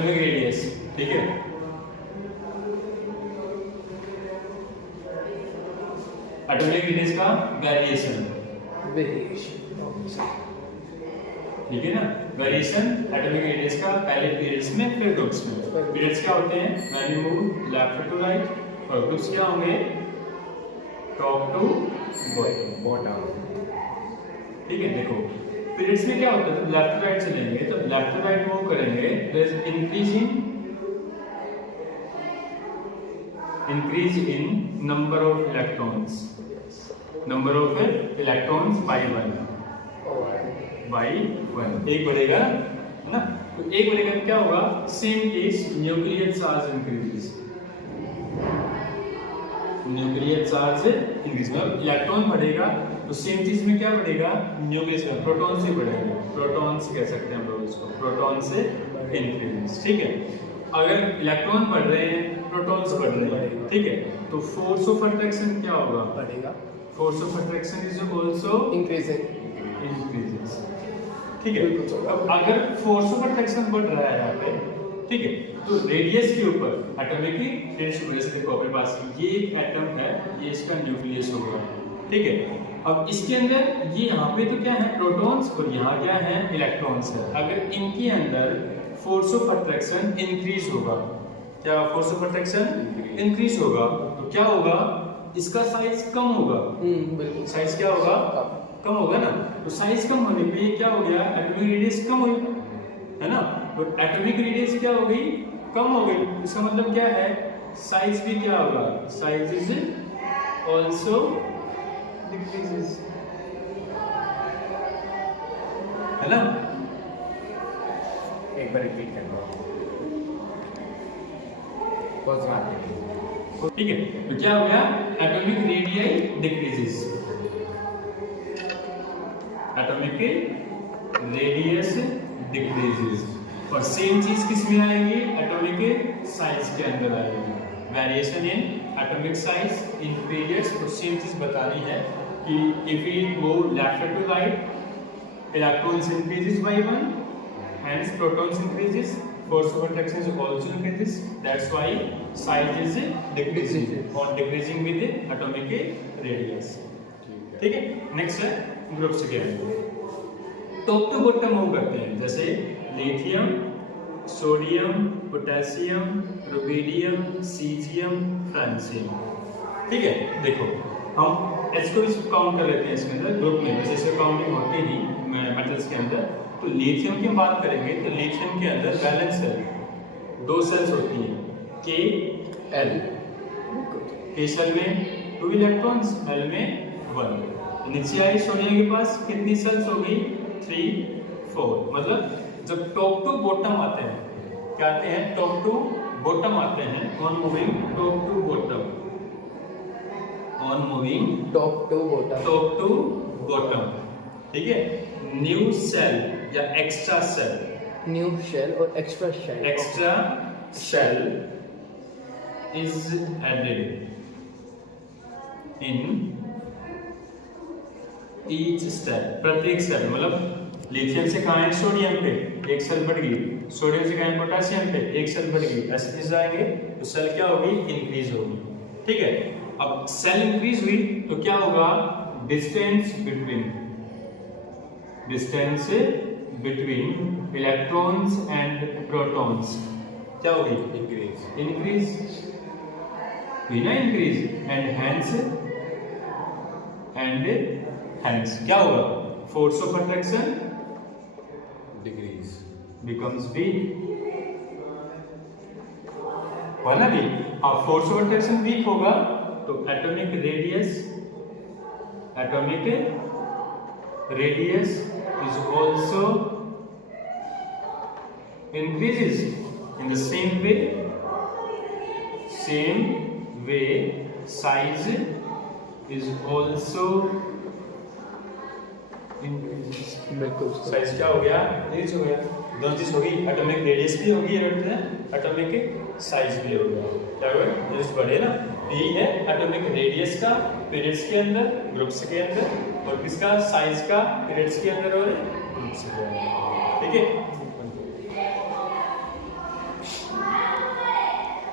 Atomic radius, ठीक है। Atomic radius का वेरिएशन, ठीक है ना, वेरिएशन एटॉमिक रेडियस का पहले पीरियड्स में फिर ग्रुप्स में। पीरियड्स क्या होते हैं, when you move left to right, और ग्रुप्स क्या होंगे, टॉप टू बॉटम, ठीक है। देखो पीरियड्स में क्या होता है, तो लेफ्ट टू राइट चलेंगे, तो लेफ्ट टू राइट मूव करेंगे, there is increase in number of electrons, number of electrons by one, एक बढ़ेगा, है ना। तो एक बढ़ेगा तो क्या होगा, same case nuclear charge increases, nuclear charge increase, मतलब इलेक्ट्रॉन बढ़ेगा तो सेम चीज में क्या बढ़ेगा, न्यूक्लियर प्रोटॉन से बढ़ेगा, प्रोटॉन से कह सकते हैं हम लोग इसको, प्रोटॉन से इंक्रीज, ठीक है। अगर इलेक्ट्रॉन बढ़ रहे हैं, प्रोटॉन्स बढ़ रहे हैं, ठीक है, तो फोर्स ऑफ अट्रैक्शन क्या होगा, बढ़ेगा, force of attraction is also increasing, ठीक है। अब अगर फोर्स ऑफ अट्रैक्शन बढ़ रहा है यहाँ पे, ठीक है, तो रेडियस के ऊपर एटॉमिक रेडियस, देखो अपने पास ये एक एटम है, ये इसका न्यूक्लियस होगा, ठीक है। अब इसके अंदर ये यहाँ पे तो क्या है, प्रोटॉन्स, और यहाँ क्या है, इलेक्ट्रॉन्स है। अगर इनके अंदर फोर्स ऑफ अट्रैक्शन इंक्रीज होगा, क्या फोर्स ऑफ अट्रैक्शन इंक्रीज होगा, तो क्या होगा, इसका साइज कम होगा, बिल्कुल साइज क्या होगा, कम होगा ना। तो साइज कम होने पे क्या हो गया, एटॉमिक रेडियस कम हुई, है ना। तो एटॉमिक रेडियस क्या हो गई, कम हो गई, इसका मतलब क्या है, साइज भी क्या होगा, साइज इज आल्सो डिक्रीजेस, है ना। एक बार रिपीट करना, ठीक है। तो क्या हो गया, atomic radius decreases, atomic radius decreases, और सेम चीज किस में आएगी, एटॉमिक साइज के अंदर आएगी, variation in atomic size in periods. तो सेम चीज बतानी है कि if we move left to right, electrons increases by one, hence protons increases, force of attraction is also increases, that's why size is decreasing or decreasing with the atomic radius, ठीक है। Next है groups के top to bottom move करते हैं, जैसे lithium, sodium, potassium, rubidium, caesium, francium, ठीक है। देखो हम इसको भी काउंट कर लेते हैं इसके अंदर ग्रुप में, जैसे इसको काउंटिंग होती ही मेटल्स के अंदर। तो लिथियम की हम बात करेंगे, तो लिथियम के अंदर वैलेंस सेल, दो सेल्स होती हैं, के एल, के सेल में 2 इलेक्ट्रॉन्स, एल में 1। नीचे आई सोडियम के पास कितनी सेल्स होगी, 3, 4, मतलब जब टॉप टू बॉटम आते हैं, क्या आते हैं, टॉप टू बॉटम आते हैं, on moving top to bottom, on moving top to bottom, ठीक है। न्यू सेल या एक्स्ट्रा सेल, न्यू शेल और extra shell is added in each cell, प्रत्येक सेल, मतलब लिथियम से कहाँ है, सोडियम पे एक सेल बढ़ गई, सोडियम से कहाँ है, पोटेशियम पे एक सेल बढ़ गई, ऐसे चीज आएंगे तो सेल क्या होगी, इंक्रीज होगी, ठीक है। अब सेल इंक्रीज हुई तो क्या होगा, distance between electrons and protons क्या होगी, इंक्रीज बिना इंक्रीज, एंड हेंस क्या होगा, force of attraction decrease becomes week, ना भी। अब फोर्स ऑफ अट्रैक्शन वीक होगा तो atomic radius is also increases in the same way size is also increases, बिल्कुल साइज क्या हो गया, इंक्रीज हो गया, दोनों चीज होगी, एटॉमिक रेडियस भी होगी, एटॉमिक साइज भी होगा, क्या होगा, रेडियस बढ़े ना। यही है एटॉमिक रेडियस का पीरियड्स के अंदर, ग्रुप्स के अंदर, और किसका, साइज का पीरियड्स के अंदर और ग्रुप्स के अंदर, ठीक है।